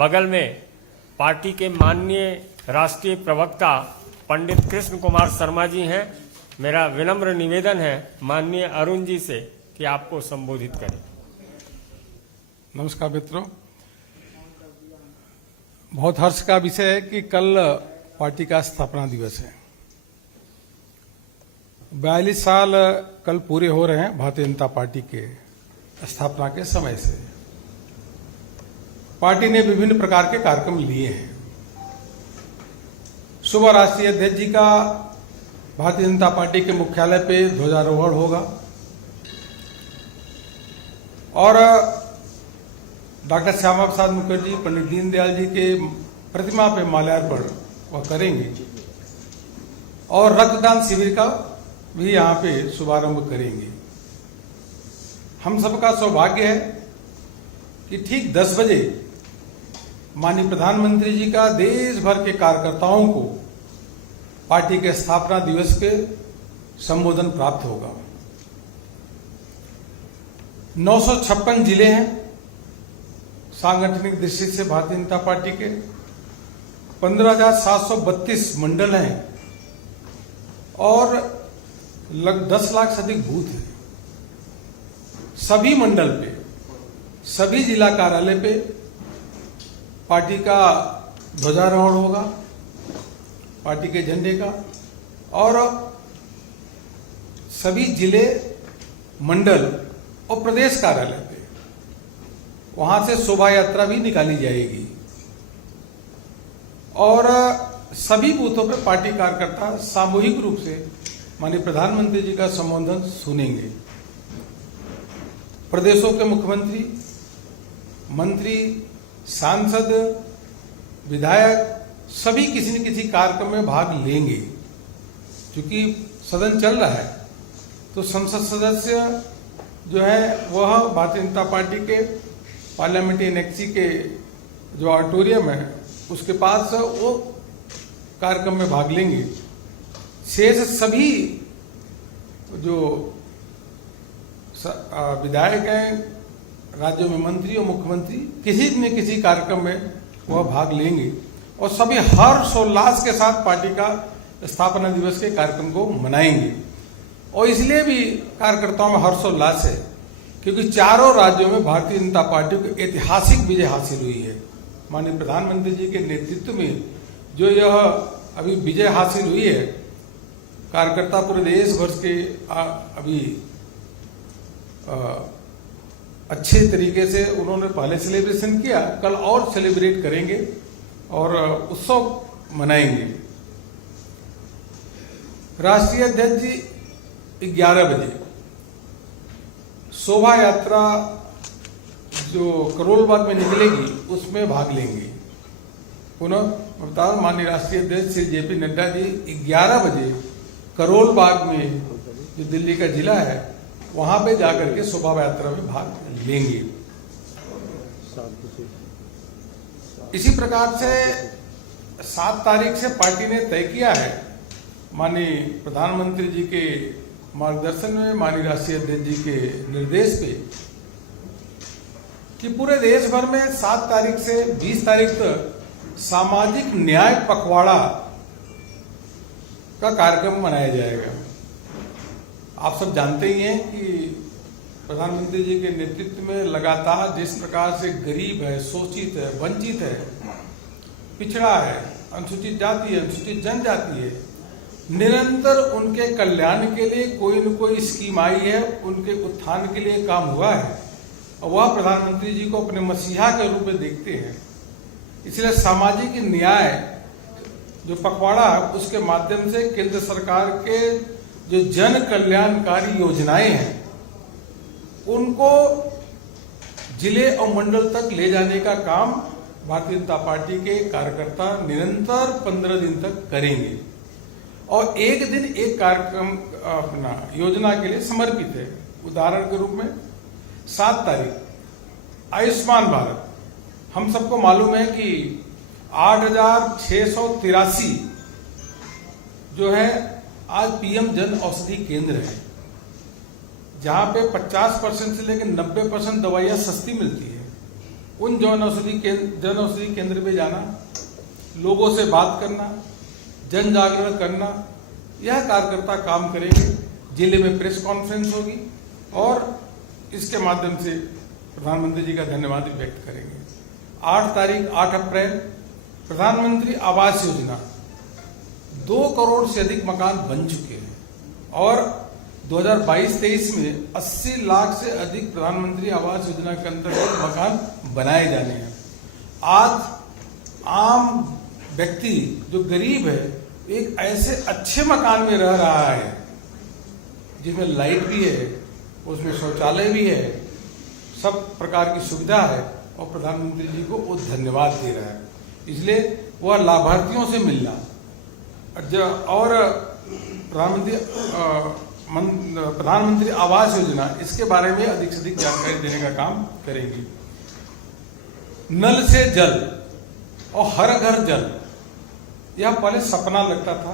बगल में पार्टी के माननीय राष्ट्रीय प्रवक्ता पंडित कृष्ण कुमार शर्मा जी हैं। मेरा विनम्र निवेदन है माननीय अरुण जी से कि आपको संबोधित करें। नमस्कार मित्रों, बहुत हर्ष का विषय है कि कल पार्टी का स्थापना दिवस है। 42 साल कल पूरे हो रहे हैं भारतीय जनता पार्टी के स्थापना के समय से। पार्टी ने विभिन्न प्रकार के कार्यक्रम लिए हैं। सुबह राष्ट्रीय अध्यक्ष जी का भारतीय जनता पार्टी के मुख्यालय पे ध्वजारोहण होगा और डॉक्टर श्यामा प्रसाद मुखर्जी, पंडित दीनदयाल जी के प्रतिमा पे माल्यार्पण वह करेंगे और रक्तदान शिविर का भी यहाँ पे शुभारंभ करेंगे। हम सबका सौभाग्य है कि ठीक 10 बजे माननीय प्रधानमंत्री जी का देश भर के कार्यकर्ताओं को पार्टी के स्थापना दिवस के संबोधन प्राप्त होगा। 956 जिले हैं सांगठनिक दृष्टि से भारतीय जनता पार्टी के, 15,732 मंडल हैं और लगभग 10 लाख से अधिक बूथ हैं। सभी मंडल पे, सभी जिला कार्यालय पे पार्टी का ध्वजारोहण होगा, पार्टी के झंडे का, और सभी जिले, मंडल और प्रदेश कार्यालय पे वहां से शोभा यात्रा भी निकाली जाएगी और सभी बूथों पे पार्टी कार्यकर्ता सामूहिक रूप से माननीय प्रधानमंत्री जी का संबोधन सुनेंगे। प्रदेशों के मुख्यमंत्री, मंत्री, सांसद, विधायक सभी किसी न किसी कार्यक्रम में भाग लेंगे। क्योंकि सदन चल रहा है तो संसद सदस्य जो है वह भारतीय जनता पार्टी के पार्लियामेंट्री एनेक्सी के जो ऑडिटोरियम है उसके पास वो कार्यक्रम में भाग लेंगे। शेष सभी जो विधायक हैं, राज्यों में मंत्री और मुख्यमंत्री किसी न किसी कार्यक्रम में वह भाग लेंगे और सभी हर्षोल्लास के साथ पार्टी का स्थापना दिवस के कार्यक्रम को मनाएंगे। और इसलिए भी कार्यकर्ताओं में हर्षोल्लास है क्योंकि चारों राज्यों में भारतीय जनता पार्टी को ऐतिहासिक विजय हासिल हुई है। माननीय प्रधानमंत्री जी के नेतृत्व में जो यह अभी विजय हासिल हुई है, कार्यकर्ता पूरे देश भर के अभी अच्छे तरीके से उन्होंने पहले सेलिब्रेशन किया, कल और सेलिब्रेट करेंगे और उत्सव मनाएंगे। राष्ट्रीय अध्यक्ष जी 11 बजे शोभा यात्रा जो करोल बाग में निकलेगी उसमें भाग लेंगे। पुनः बता दूं, माननीय राष्ट्रीय अध्यक्ष श्री जेपी नड्डा जी 11 बजे करोल बाग में जो दिल्ली का जिला है वहां पे जाकर के शोभा यात्रा में भाग लेंगे। इसी प्रकार से 7 तारीख से पार्टी ने तय किया है माननीय प्रधानमंत्री जी के मार्गदर्शन में, माननीय राष्ट्रीय अध्यक्ष जी के निर्देश पे कि पूरे देश भर में 7 तारीख से 20 तारीख तक सामाजिक न्याय पखवाड़ा का कार्यक्रम मनाया जाएगा। आप सब जानते ही हैं कि प्रधानमंत्री जी के नेतृत्व में लगातार जिस प्रकार से गरीब है, शोषित है, वंचित है, पिछड़ा है, अनुसूचित जाति है, अनुसूचित जनजाति है, निरंतर उनके कल्याण के लिए कोई न कोई स्कीम आई है, उनके उत्थान के लिए काम हुआ है और वह प्रधानमंत्री जी को अपने मसीहा के रूप में देखते हैं। इसलिए सामाजिक न्याय जो पखवाड़ा है उसके माध्यम से केंद्र सरकार के जो जन कल्याणकारी योजनाएं हैं उनको जिले और मंडल तक ले जाने का काम भारतीय जनता पार्टी के कार्यकर्ता निरंतर 15 दिन तक करेंगे और एक दिन एक कार्यक्रम अपना योजना के लिए समर्पित है। उदाहरण के रूप में 7 तारीख आयुष्मान भारत, हम सबको मालूम है कि 8,683 जो है आज पीएम जन औषधि केंद्र है जहां पे 50% से लेकर 90% दवाइयां सस्ती मिलती है उन जन औषधि केंद्र पे जाना, लोगों से बात करना, जन जागरण करना, यह कार्यकर्ता काम करेंगे। जिले में प्रेस कॉन्फ्रेंस होगी और इसके माध्यम से प्रधानमंत्री जी का धन्यवाद व्यक्त करेंगे। 8 अप्रैल प्रधानमंत्री आवास योजना 2 करोड़ से अधिक मकान बन चुके हैं और 2022-23 में 80 लाख से अधिक प्रधानमंत्री आवास योजना के अंतर्गत मकान बनाए जाने हैं। आज आम व्यक्ति जो गरीब है एक ऐसे अच्छे मकान में रह रहा है जिसमें लाइट भी है, उसमें शौचालय भी है, सब प्रकार की सुविधा है और प्रधानमंत्री जी को वो धन्यवाद दे रहा है। इसलिए वह लाभार्थियों से मिलना और प्रधानमंत्री आवास योजना इसके बारे में अधिक से अधिक जानकारी देने का काम करेंगी। नल से जल और हर घर जल, यह पहले सपना लगता था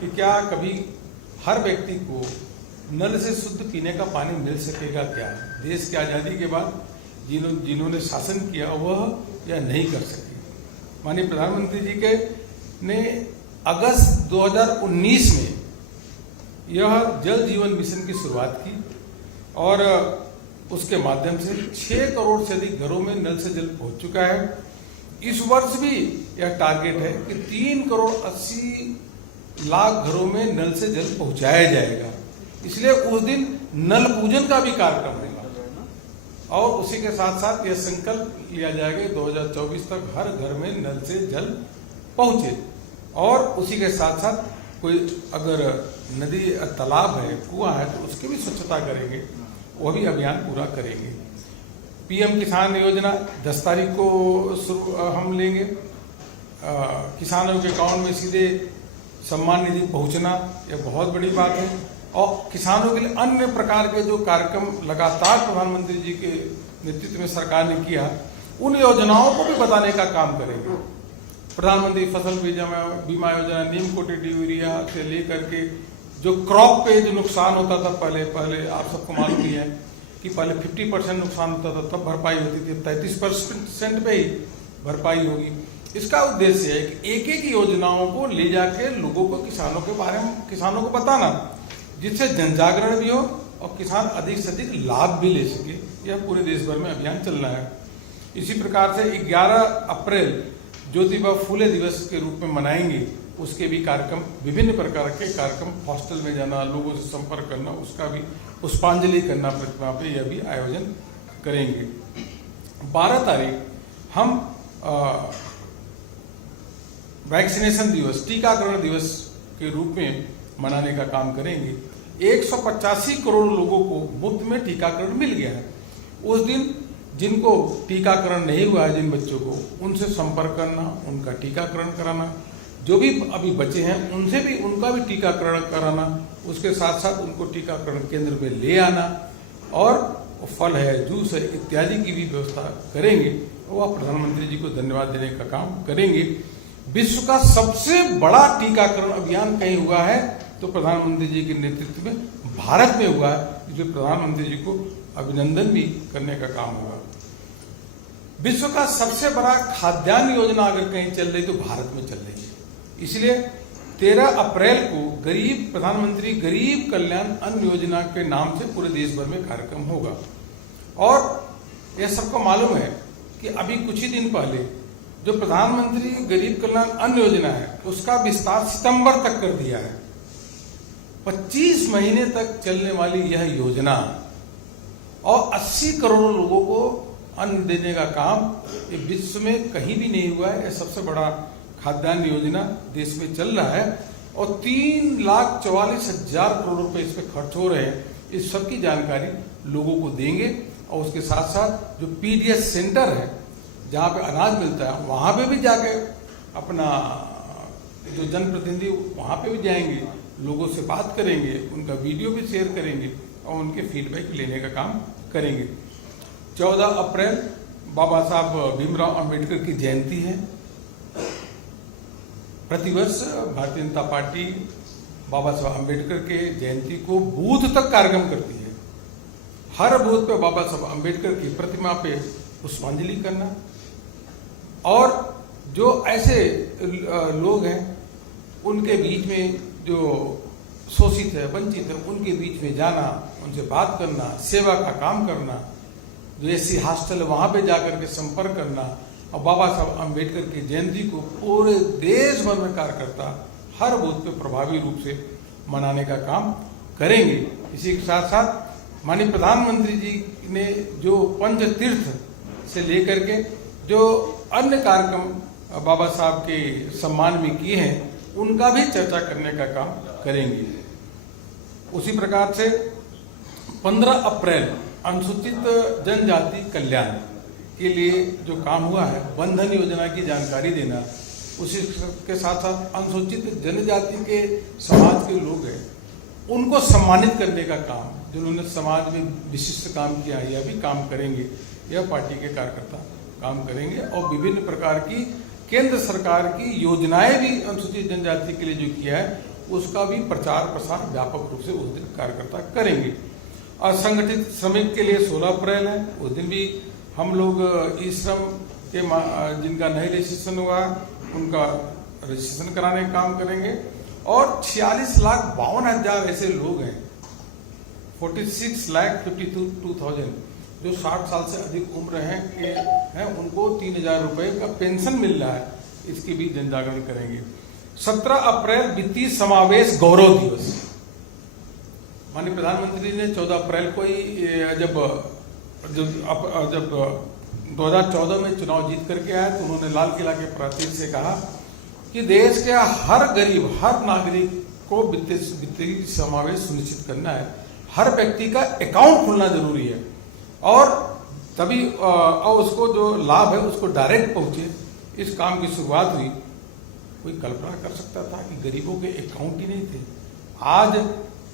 कि क्या कभी हर व्यक्ति को नल से शुद्ध पीने का पानी मिल सकेगा क्या। देश की आजादी के बाद जिन्होंने शासन किया वह यह नहीं कर सके। माननीय प्रधानमंत्री जी के ने अगस्त 2019 में यह जल जीवन मिशन की शुरुआत की और उसके माध्यम से 6 करोड़ से अधिक घरों में नल से जल पहुंच चुका है। इस वर्ष भी यह टारगेट है कि 3 करोड़ 80 लाख घरों में नल से जल पहुंचाया जाएगा। इसलिए उस दिन नल पूजन का भी कार्यक्रम होगा और उसी के साथ साथ यह संकल्प लिया जाएगा 2024 तक हर घर में नल से जल पहुंचे और उसी के साथ साथ कोई अगर नदी तालाब है, कुआं है तो उसकी भी स्वच्छता करेंगे, वह भी अभियान पूरा करेंगे। पीएम किसान योजना 10 तारीख को हम लेंगे। किसानों के अकाउंट में सीधे सम्मान निधि पहुंचना यह बहुत बड़ी बात है और किसानों के लिए अन्य प्रकार के जो कार्यक्रम लगातार प्रधानमंत्री जी के नेतृत्व में सरकार ने किया उन योजनाओं को भी बताने का काम करेंगे। प्रधानमंत्री फसल बीमा योजना, नीम कोटेड यूरिया से लेकर के जो क्रॉप पे जो नुकसान होता था पहले आप सबको मालूम ही है कि पहले 50% नुकसान होता था तब भरपाई होती थी, 33% पे ही भरपाई होगी। इसका उद्देश्य है कि एक एक योजनाओं को ले जाके लोगों को किसानों के बारे में किसानों को बताना, जिससे जन जागरण भी हो और किसान अधिक से अधिक लाभ भी ले सके। यह पूरे देश भर में अभियान चलना है। इसी प्रकार से 11 अप्रैल ज्योतिबा फूले दिवस के रूप में मनाएंगे। उसके भी कार्यक्रम, विभिन्न प्रकार के कार्यक्रम, हॉस्टल में जाना, लोगों से संपर्क करना, उसका भी पुष्पांजलि करना प्रतिमा पे, यह भी आयोजन करेंगे। 12 तारीख हम वैक्सीनेशन दिवस, टीकाकरण दिवस के रूप में मनाने का काम करेंगे। 185 करोड़ लोगों को मुफ्त में टीकाकरण मिल गया है। उस दिन जिनको टीकाकरण नहीं हुआ है, जिन बच्चों को, उनसे संपर्क करना, उनका टीकाकरण कराना, जो भी अभी बचे हैं उनसे भी उनका भी टीकाकरण कराना, उसके साथ साथ उनको टीकाकरण केंद्र में ले आना और फल है, जूस है इत्यादि की भी व्यवस्था करेंगे। वह प्रधानमंत्री जी को धन्यवाद देने का काम करेंगे। विश्व का सबसे बड़ा टीकाकरण अभियान कहीं हुआ है तो प्रधानमंत्री जी के नेतृत्व में भारत में हुआ है, इसलिए प्रधानमंत्री जी को अभिनंदन भी करने का काम होगा। विश्व का सबसे बड़ा खाद्यान्न योजना अगर कहीं चल रही तो भारत में चल रही है। इसलिए 13 अप्रैल को प्रधानमंत्री गरीब कल्याण अन्न योजना के नाम से पूरे देश भर में कार्यक्रम होगा। और यह सबको मालूम है कि अभी कुछ ही दिन पहले जो प्रधानमंत्री गरीब कल्याण अन्न योजना है उसका विस्तार सितंबर तक कर दिया है। 25 महीने तक चलने वाली यह योजना और 80 करोड़ लोगों को अन्न देने का काम ये विश्व में कहीं भी नहीं हुआ है। यह सबसे बड़ा खाद्यान्न योजना देश में चल रहा है और 3,44,000 करोड़ रुपए इस पर खर्च हो रहे हैं। इस सब की जानकारी लोगों को देंगे और उसके साथ साथ जो पीडीएस सेंटर है जहाँ पे अनाज मिलता है वहाँ पे भी जाके अपना जो जनप्रतिनिधि वहाँ पे भी जाएंगे, लोगों से बात करेंगे, उनका वीडियो भी शेयर करेंगे और उनके फीडबैक लेने का काम करेंगे। 14 अप्रैल बाबा साहब भीमराव अंबेडकर की जयंती है। प्रतिवर्ष भारतीय जनता पार्टी बाबा साहब अंबेडकर के जयंती को बूथ तक कार्यक्रम करती है। हर बूथ पे बाबा साहब अंबेडकर की प्रतिमा पे पुष्पांजलि करना, और जो ऐसे लोग हैं उनके बीच में जो शोषित है, वंचित है, उनके बीच में जाना, उनसे बात करना, सेवा का काम करना, जो ऐसी हॉस्टल है वहाँ पे जाकर के संपर्क करना, और बाबा साहब अम्बेडकर की जयंती को पूरे देश भर में कार्यकर्ता हर बूथ पे प्रभावी रूप से मनाने का काम करेंगे। इसी के साथ साथ माननीय प्रधानमंत्री जी ने जो पंच तीर्थ से लेकर के जो अन्य कार्यक्रम बाबा साहब के सम्मान में किए हैं, उनका भी चर्चा करने का काम करेंगे। उसी प्रकार से 15 अप्रैल अनुसूचित जनजाति कल्याण के लिए जो काम हुआ है, बंधन योजना की जानकारी देना, उसी के साथ साथ अनुसूचित जनजाति के समाज के लोग हैं उनको सम्मानित करने का काम, जिन्होंने समाज में विशिष्ट काम किया, यह भी काम करेंगे। यह पार्टी के कार्यकर्ता काम करेंगे, और विभिन्न प्रकार की केंद्र सरकार की योजनाएं भी अनुसूचित जनजाति के लिए जो किया है उसका भी प्रचार प्रसार व्यापक रूप से उस दिन कार्यकर्ता करेंगे। और संगठित श्रमिक के लिए 16 अप्रैल है, उस दिन भी हम लोग ई श्रम के जिनका नहीं रजिस्ट्रेशन हुआ उनका रजिस्ट्रेशन कराने का काम करेंगे। और 46,52,000 ऐसे लोग हैं, 46,52,000 जो 60 साल से अधिक उम्र हैं उनको 3,000 रुपए का पेंशन मिल रहा है, इसकी भी जन जागरण करेंगे। 17 अप्रैल वित्तीय समावेश गौरव दिवस, माननीय प्रधानमंत्री ने 14 अप्रैल को ही जब 2014 में चुनाव जीत करके आए तो उन्होंने लाल किला के प्राचीर से कहा कि देश के हर गरीब, हर नागरिक को वित्तीय समावेश सुनिश्चित करना है, हर व्यक्ति का अकाउंट खुलना जरूरी है, और तभी और उसको जो लाभ है उसको डायरेक्ट पहुंचे। इस काम की शुरुआत हुई। कोई कल्पना कर सकता था कि गरीबों के अकाउंट ही नहीं थे। आज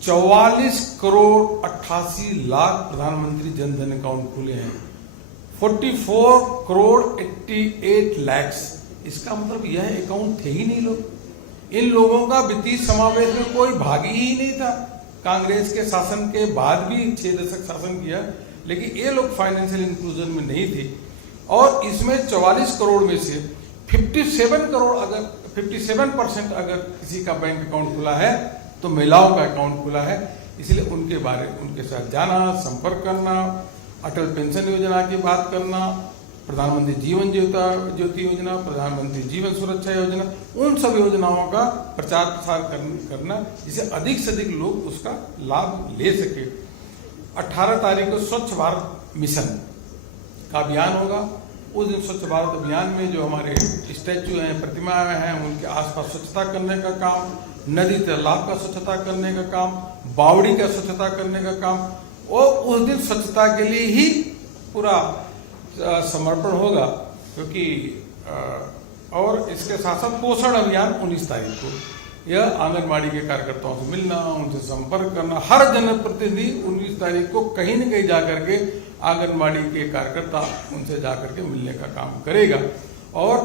44 करोड़ 88 लाख प्रधानमंत्री जन धन अकाउंट खुले हैं, 44 करोड़ 88 लाख। इसका मतलब यह अकाउंट थे ही नहीं लोग। इन लोगों का वित्तीय समावेश में कोई भागी ही नहीं था। कांग्रेस के शासन के बाद भी 6 दशक शासन किया, लेकिन ये लोग फाइनेंशियल इंक्लूजन में नहीं थे। और इसमें 44 करोड़ में से 57% अगर किसी का बैंक अकाउंट खुला है तो महिलाओं का अकाउंट खुला है। इसलिए उनके साथ जाना, संपर्क करना, अटल पेंशन योजना की बात करना, प्रधानमंत्री जीवन ज्योति योजना, प्रधानमंत्री जीवन सुरक्षा योजना, उन सब योजनाओं का प्रचार प्रसार करना, जिससे अधिक से अधिक लोग उसका लाभ ले सके। 18 तारीख को स्वच्छ भारत मिशन का अभियान होगा। उस दिन स्वच्छ भारत अभियान में जो हमारे स्टैचू हैं, प्रतिमाएं हैं, उनके आसपास स्वच्छता करने का काम, नदी तालाब का स्वच्छता करने का काम, बावड़ी का स्वच्छता करने का काम, और उस दिन स्वच्छता के लिए ही पूरा समर्पण होगा। क्योंकि और इसके साथ साथ पोषण अभियान 19 तारीख को, यह आंगनबाड़ी के कार्यकर्ताओं से मिलना, उनसे संपर्क करना। हर जनप्रतिनिधि 19 तारीख को कहीं न कहीं जाकर के आंगनबाड़ी के कार्यकर्ता उनसे जाकर के मिलने का काम करेगा, और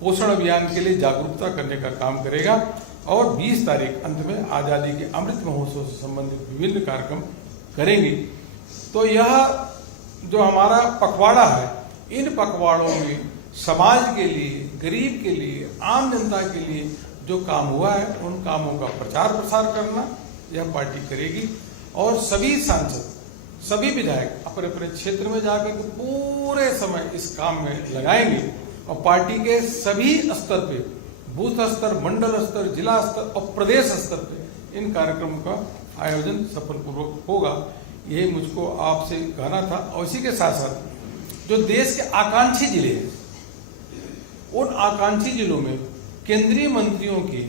पोषण अभियान के लिए जागरूकता करने का काम करेगा। और 20 तारीख अंत में आज़ादी के अमृत महोत्सव से संबंधित विभिन्न कार्यक्रम करेंगे। तो यह जो हमारा पखवाड़ा है, इन पखवाड़ों में समाज के लिए, गरीब के लिए, आम जनता के लिए जो काम हुआ है, उन कामों का प्रचार प्रसार करना यह पार्टी करेगी। और सभी सांसद, सभी विधायक अपने अपने क्षेत्र में जाकर के पूरे समय इस काम में लगाएंगे, और पार्टी के सभी स्तर पे, बूथ स्तर, मंडल स्तर, जिला स्तर और प्रदेश स्तर पे इन कार्यक्रमों का आयोजन सफलपूर्वक होगा। यही मुझको आपसे कहना था। और इसी के साथ साथ जो देश के आकांक्षी जिले हैं, उन आकांक्षी जिलों में केंद्रीय मंत्रियों के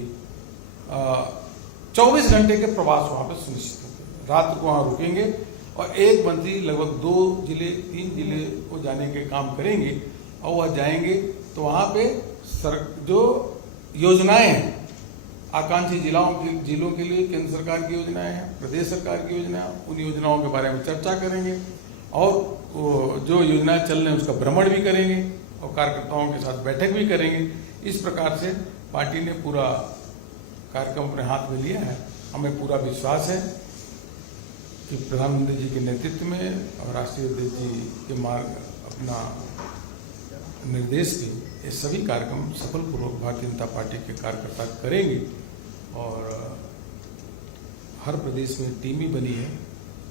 24 घंटे के प्रवास वहां पर सुनिश्चित होंगे। रात को वहां रुकेंगे, और एक मंत्री लगभग 2 जिले 3 जिले को जाने के काम करेंगे, और वह जाएंगे तो वहां पे जो योजनाएं हैं आकांक्षी जिलों के लिए, केंद्र सरकार की योजनाएं हैं, प्रदेश सरकार की योजनाएं, उन योजनाओं के बारे में चर्चा करेंगे, और जो योजनाएं चल रही हैं उसका भ्रमण भी करेंगे, और कार्यकर्ताओं के साथ बैठक भी करेंगे। इस प्रकार से पार्टी ने पूरा कार्यक्रम अपने हाथ में लिया है। हमें पूरा विश्वास है कि प्रधानमंत्री जी के नेतृत्व में और राष्ट्रीय अध्यक्ष जी के अपना निर्देश दी, ये सभी कार्यक्रम सफलपूर्वक भारतीय जनता पार्टी के कार्यकर्ता करेंगे। और हर प्रदेश में टीम ही बनी है।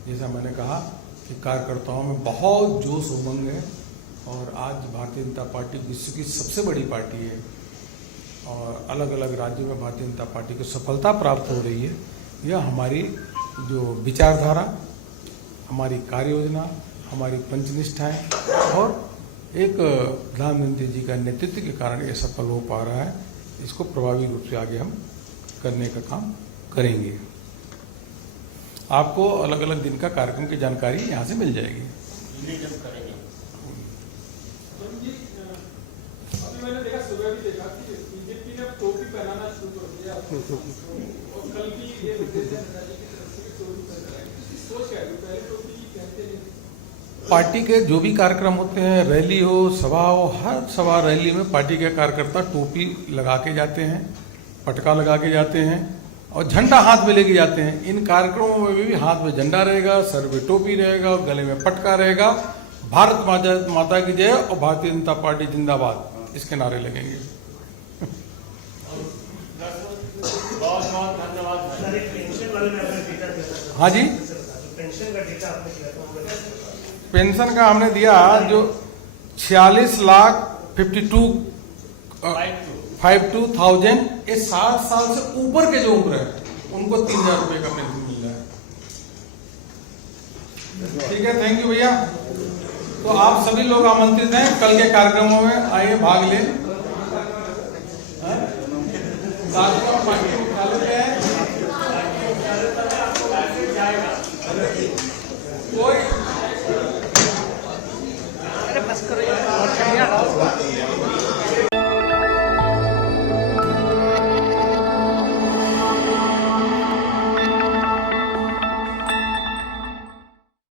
जैसा मैंने कहा कि कार्यकर्ताओं में बहुत जोश उमंग है और आज भारतीय जनता पार्टी विश्व की सबसे बड़ी पार्टी है और अलग अलग राज्यों में भारतीय जनता पार्टी को सफलता प्राप्त हो रही है। यह हमारी जो विचारधारा, हमारी कार्य योजना, हमारी पंचनिष्ठाएं और एक प्रधानमंत्री जी का नेतृत्व के कारण ये सफल हो पा रहा है। इसको प्रभावी रूप से आगे हम करने का काम करेंगे। आपको अलग अलग दिन का कार्यक्रम की जानकारी यहाँ से मिल जाएगी। अभी मैंने देखा, सुबह भी देखा कि बीजेपी ने टोपी पहनाना शुरू कर दिया और कल भी ये नेताजी की तरफ से टोपी पहन रहा है। इसकी सोच क्या है? पहले टोपी पहनते नहीं। पार्टी के जो भी कार्यक्रम होते हैं, रैली हो, सभा हो, हर सभा रैली में पार्टी के कार्यकर्ता टोपी लगा के जाते हैं, पटका लगा के जाते हैं और झंडा हाथ में लेके जाते हैं। इन कार्यक्रमों में भी हाथ में झंडा रहेगा, सर पे टोपी रहेगा और गले में पटका रहेगा। भारत माता की जय और भारतीय जनता पार्टी जिंदाबाद, इसके नारे लगेंगे। बहुत बहुत धन्यवाद। हाँ जी, पेंशन का हमने दिया जो 46,52,000, ये 60 साल से ऊपर के जो उम्र है उनको 3,000 रुपए का पेंशन मिल रहा है। ठीक है, थैंक यू भैया। तो आप सभी लोग आमंत्रित हैं, कल के कार्यक्रमों में आइए, भाग लें।